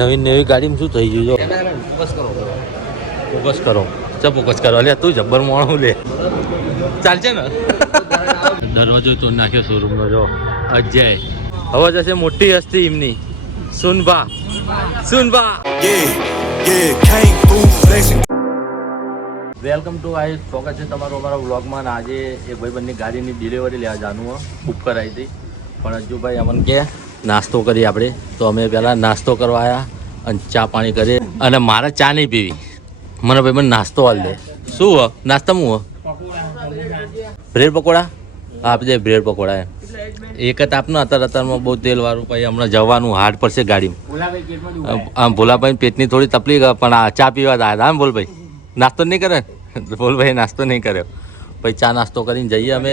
નવી ગાડીમાં શું થઈ ગયું? ફોકસ કરો ફોકસ કરો. અલ્યા તું જબ્બર મોણું લે. ચાલશે ને? દરવાજો તો નાખ્યો શોરૂમનો. જો અજય હવે જશે મોટી હસ્તી એમની સુનભા. વેલકમ ટુ આઈ. સ્વાગત છે તમારું અમારા વ્લોગમાં. આજે એક ભાઈબંધની ગાડીની ડિલિવરી લેવા જવાનું બુક કરાવી હતી, પણ હજુ ભાઈ અમને કે નાસ્તો કરીએ આપણે. તો અમે પહેલાં નાસ્તો કરવા આવ્યા અને ચા પાણી કરીએ. અને મારે ચા નહીં પીવી, મને ભાઈ નાસ્તો હાલ દે. શું હો નાસ્તામાં? હું બ્રેડ પકોડા આપી દે. બ્રેડ પકોડા એક જ આપના. અત્યારમાં બહુ તેલવાળું. પછી હમણાં જવાનું હાર્ડ પડશે ગાડીમાં. આમ ભોલાભાઈ પેટની થોડી તકલીફ, પણ આ ચા પીવા આવ્યા હતા. બોલ ભાઈ નાસ્તો નહીં કરે? બોલ ભાઈ નાસ્તો નહીં કર્યો. પછી ચા નાસ્તો કરીને જઈએ અમે.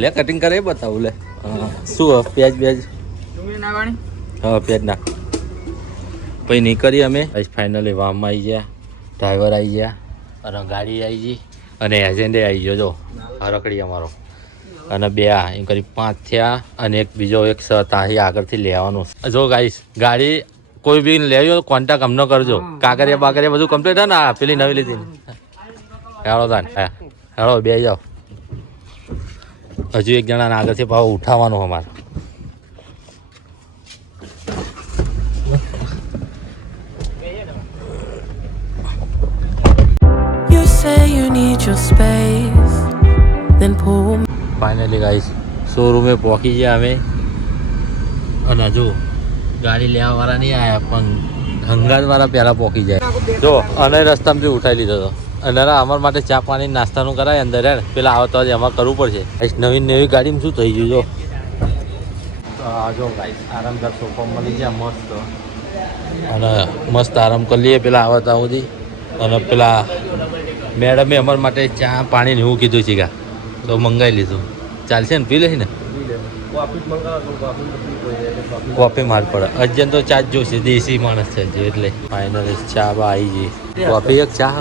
લે કટિંગ કરે બતાવું. લે શું પ્યાજ હા પ્યાજ નાખ. પછી નહીં કરીએ અમે. પછી ફાઇનલી વામમાં આવી ગયા, ડ્રાઈવર આવી ગયા અને ગાડી આવી ગઈ અને એજન્ડે આવી ગયો. જો હરકડી અમારો. અને બે એમ કરી 5 થયા અને એક બીજો એક ત્યાં આગળથી લેવાનું. જો ગાઈસ ગાડી કોઈ બી લેવી હોય કોન્ટેક્ટ અમને કરજો. કાગરિયા બાગરિયા બધું કમ્પ્લીટ. ને પેલી નવી લીધી. હેળો તાન હેળો બે જાઓ. હજુ એક જણાને આગળથી ભાવ ઉઠાવવાનું અમારે. ફાઇનલી ગાઈસ શોરૂમે પહોંચી ગયા અમે. અને હજુ ગાડી લેવા વાળા નહીં આવ્યા, પણ હંગાત વાળા પહેલા પહોંચી જાય. જો અને રસ્તામાંથી ઉઠાવી લીધો હતો. અને અમારા માટે ચા પાણી નાસ્તાનું કરાય અંદર. યાર પેલા આવતા જ એમાં કરવું પડશે. નવી ગાડીમાં શું થઈ ગયું? જો જો ગાઈસ આરામદાર સોફા મળી ગયા મસ્ત. અને મસ્ત આરામ કરી લઈએ પેલા આવતા સુધી. અને પેલા મેડમે અમારા માટે ચા પાણી ને એવું કીધું છે કા, તો મંગાવી લીધું. ચાલશે ને? પી લઈ ને. કોફી માર પડે. અજન તો ચા જ જોશે, દેશી માણસ છે એટલે. ફાઇનલી ચા બા આવી ગઈ. કોફી એક ચા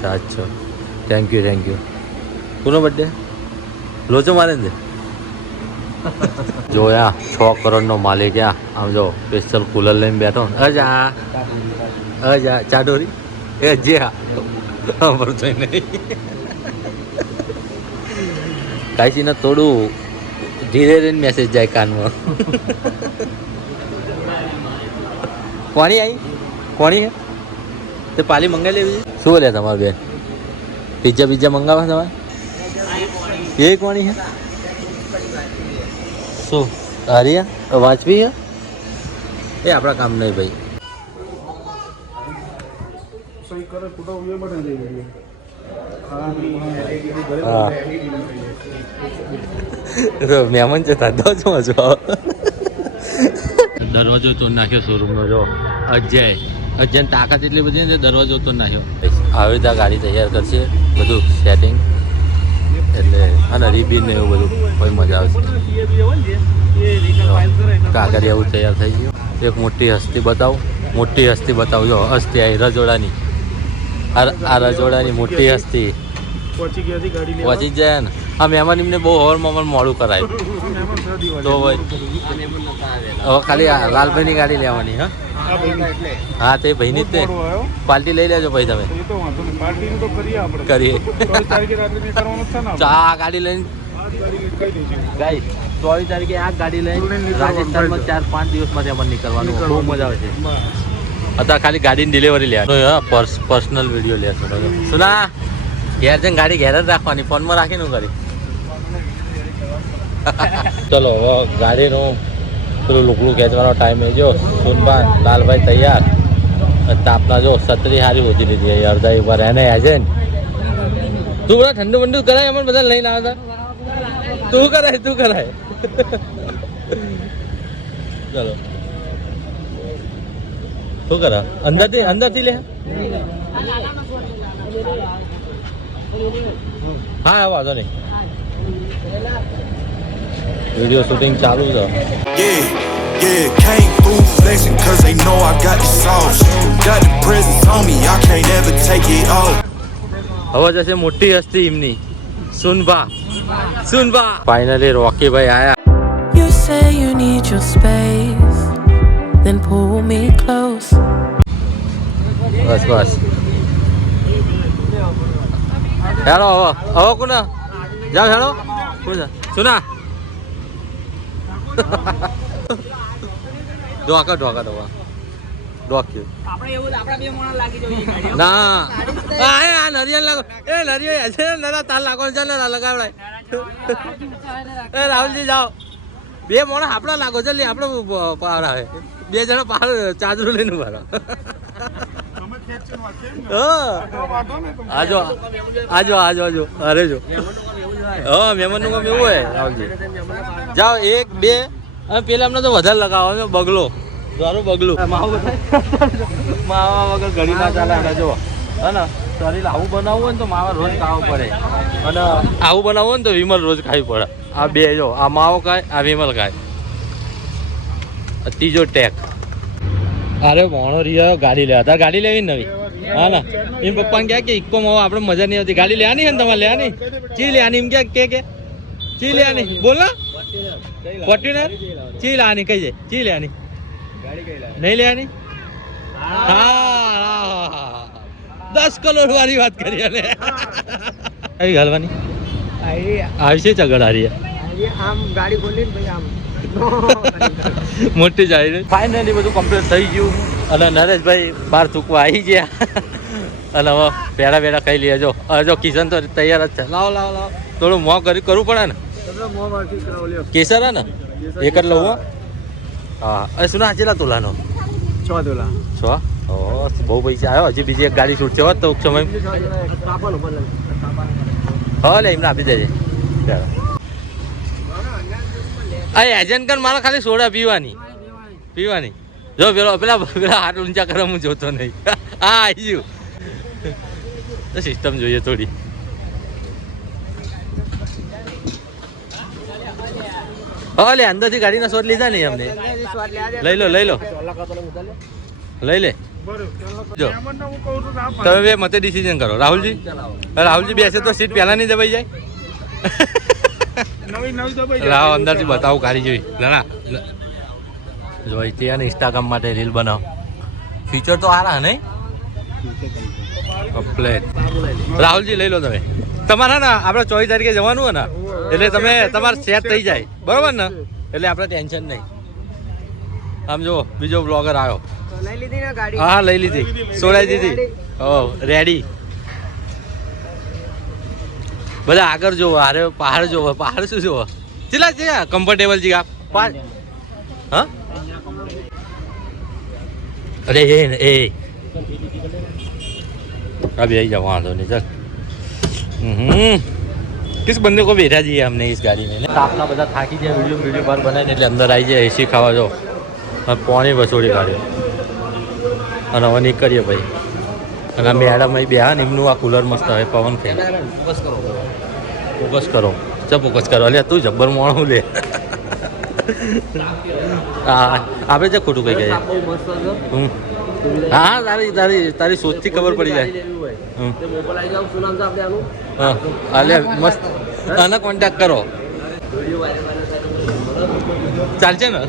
ચા જ છો. Thank you. કોનો બર્થડે? લોચો મારે ને જોયા. 6 કરોડનો માલિક. આમ જો સ્પેશિયલ કુલર લઈને બેઠો. અજા ચા ડોરી એ જે સાંભળતો નહીં. કાંઈ ને થોડું ધીરે રહીને મેસેજ જાય કાનમાં. કોણી આવી? કોણી હે તે પાલી મંગાવી લેવી. શું લે તમારે બેન? પિઝા મંગાવવા તમારે? એ કોણી હે? શું હરિયા વાંચવી હે? એ આપણા કામ નહીં ભાઈ. મહેમાન છે દરવાજો તો નાખ્યો શોરૂમનો. જો અજય તાકાત એટલી બધી ને દરવાજો તો નાખ્યો. આવી રીતે ગાડી તૈયાર કરશે બધું સેટિંગ એટલે. અને રિબિન ને એવું બધું કોઈ મજા આવશે. કાગળ એવું તૈયાર થઈ ગયું. એક મોટી હસ્તી બતાવું. જો હસ્તી આવી રજોડાની. આ રજોડાની મોટી હસ્તી પહોંચી જાય ને. આ મહેમાન એમને બહુ હવરમાં મોડું કરાય તો ભાઈ. હવે ખાલી લાલભાઈની ગાડી લેવાની. હા તે ભાઈની જ તે પાર્ટી લઈ લેજો ભાઈ તમે. કરીએ આ ગાડી લઈને ગાઈસ 24 તારીખે આ ગાડી લઈને રાજસ્થાનમાં 4-5 દિવસમાં અમને નીકળવાનું. બહુ મજા આવે છે. અત્યારે ખાલી ગાડીની ડિલિવરી લેવાની. પર્સનલ વિડીયો લેશો સુના. ઘેર જઈને ગાડી ઘેર જ રાખવાની, ફોનમાં રાખીને કરી. ચલો હવે ગાડીનું પેલું લુકડું ખેંચવાનો ટાઈમ એ. જો સુનબા લાલભાઈ તૈયાર. તાપના જો છત્રી હારી ઓછી લીધી અડધા ઉપર એને છે ને. તું બધા ઠંડુ બંડુ કરાય અમને બધા લઈને આવતા. તું કરાય ચલો શું કરા? અંદરથી લે. હા વાંધો નહીં. વિડીયો શૂટિંગ ચાલુ છે. હવે જશે મોટી હસ્તી એમની સુનભા. ફાઇનલી રોકી ભાઈ આયા. then pull me close. બસ બસ હેલો હવે કોના જાઓ હેલો કોણ છે સુના ઢોકા ઢોકા ઢોકા ડોક્યુ ના આ નરિયલ લાગો એ નરિયલ છે ના તાર લાગો છે ને લગાવડાય એ રાહુલજી જાઓ બે મોણા આપડા લાગો છે લે આપડે પાર આવે બે જણા પાર ચાદરું લઈને ઉભા આજો આજો આજો આજો અરે જો હા મહેમાન નું કામ એવું હોય રાહુલજી જાઓ એક બે અને પેલા અમને તો વધારે લગાવો બગલો સારું બગલું માવા વગર ઘડી ના ચાલે અને જો હે ને શરીર આવું બનાવવું હોય ને તો માવા રોજ ખાવું પડે અને આવું બનાવવું હોય ને તો વિમલ રોજ ખાવી પડે આ બે જો આ માવો ખાય આ વિમલ ખાય ત્રીજો ટેક અરે મોણો રિયા ગાડી લેવા તાર ગાડી લેવી નવી હા ને એમ પપ્પાને ક્યાં કે ઇક્કો માં આપણે મજા નહીં આવતી ગાડી લેવાની છે ને તમારે લેવાની ચી લેવાની એમ કે ચી લેવાની બોલ ને ફોર્ચ્યુનર ચી લેવાની કઈ જાય ચી લેવાની નહીં લેવાની હા 10 કરોડ વાળી વાત કરી અને આવી ઘાલવાની આવી છે ચગડ હારી આમ ગાડી ખોલી ને ભાઈ આમ મોટી જાય ફાઇનલી બધું કમ્પ્લીટ થઈ ગયું અને નરેશભાઈ બહાર ચૂકવા આવી ગયા અને હવે પહેલા પહેલા ખાઈ લઈએ જો જો કિશન તો તૈયાર જ છે લાવો લાવો લાવો થોડું મોં કરવું પડે ને કેસર હે ને એક જ લઉં હા અરે સુના ચેલા તોલાનો 6 તોલા 6 ઓ બહુ પૈસા આવ્યો હજી બીજી એક ગાડી છૂટ છે હોત તો સમય હા લે એમને આપી દેજે આ એજન્ટ કર મારે ખાલી સોડા પીવાની જો પેલા હાથ ઊંચા કરે હું જોતો નહીં હા આવી ગયું સિસ્ટમ જોઈએ થોડી હા લે અંદરથી ગાડીના શોધ લીધા નહીં અમને લઈ લો લઈ લે જો તમે બે મતે ડિસિઝન કરો રાહુલજી બેસે તો સીટ પહેલા નહીં દબાઈ જાય લાવો અંદરથી બતાવું કાઢી જોઈ ના જોઈ ત્યાં ઇન્સ્ટાગ્રામ માટે રીલ બનાવ ફીચર તો સારા નહીં કમ્પ્લેટ રાહુલજી લઈ લો તમે તમારા ને આપણે 24 તારીખે જવાનું હોય ને એટલે તમે તમારે સેટ થઈ જાય બરોબર ને એટલે આપણે ટેન્શન નહીં આમ જો બીજો બ્લોગર આવ્યો હા લઈ લીધી સોડાઈ દીધી ઓ રેડી બધા આગળ જોવો અરે પહાડ જોવો પહાડ શું જોવો ચેલા છે કમ્ફર્ટેબલ જી આપ હા અરે એ अभी आई जाओ वहाँ तो नहीं चल किस बंदे को भेजा दिए हमने इस गाड़ी में अपना बता थाकी जाए वीडियो बार बनाए એટલે અંદર આવી જાય એસી ખાવા જો પાણી વસોડી કાઢ્યો અને હવે નીકળીએ ભાઈ અને મેડમ અહીં બેહા ને એમનું આ કુલર મસ્ત આવે પવન ફેન ફોકસ કરો ફોકસ કરો અલ્યા તું જબ્બર મોણું લે હા આપણે જે ખોટું કઈ ગયા હા તારી સોચથી ખબર પડી જાય હા અલે મસ્ત આના કોન્ટેક્ટ કરો ચાલશે ને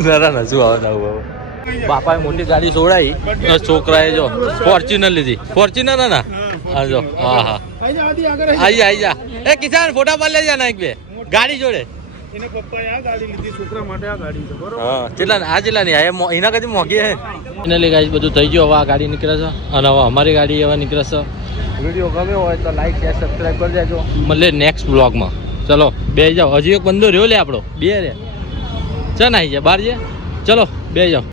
ના ના શું આવે આવું બાપાએ મોટી ગાડી છોડાઈ છોકરાએ જો ફોર્ચ્યુનર લીધી ફોર્ચ્યુનર ના હા જો હા હા આવી જા એ કિસાન ફોટા પાડ લેજા ના એક બે ગાડી જોડે એને પપ્પાએ આ ગાડી લીધી છોકરા માટે આ ગાડી છે બરોબર હા કેટલા નહીં આ એના કદી મોંઘી હે એને લઈ ગાઈસ બધું થઈ ગયું હવે આ ગાડી નીકળે છે અને હવે અમારી ગાડી હવે નીકળે છે વિડીયો ગમ્યો હોય તો લાઈક શેર સબસ્ક્રાઇબ કરી દેજો મળે નેક્સ્ટ બ્લોગમાં ચલો બે જાઓ હજી એક બંદો રહ્યો લે આપણો બે રે ચલ આવી જાય બહાર જે ચલો બે જાઓ